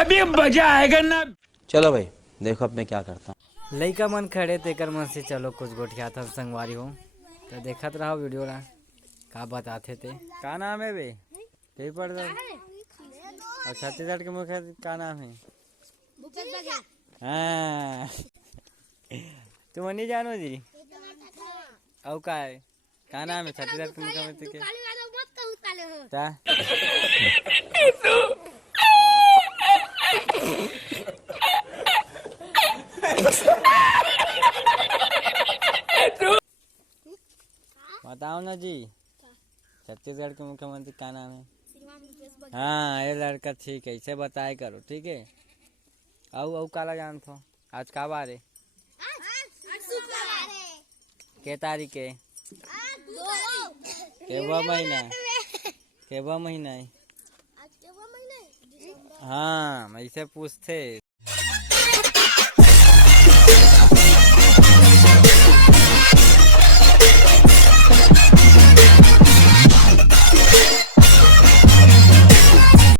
अभी मजा आएगा ना। चलो भाई देखो अब मैं क्या करता हूँ। लइका मन खड़े तेकर मन से चलो कुछ गोठिया था संगवारी हो तो देखत रहो वीडियो ला का बताते थे। का नाम है बे कहीं पढ़ दो और छत्तीसगढ़ के मुख्य का नाम है? हाँ तुम नहीं जानो जी और का नाम है छत्तीसगढ़ के मुख्यमंत्री के? बताओ ना जी छत्तीसगढ़ के मुख्यमंत्री का नाम है? हाँ ये लड़का ठीक है इसे बताया करो ठीक है। औ काला जान थो आज का बार है? के तारीख है? केवा महीना केवा महीना है? हाँ मैं इसे पूछते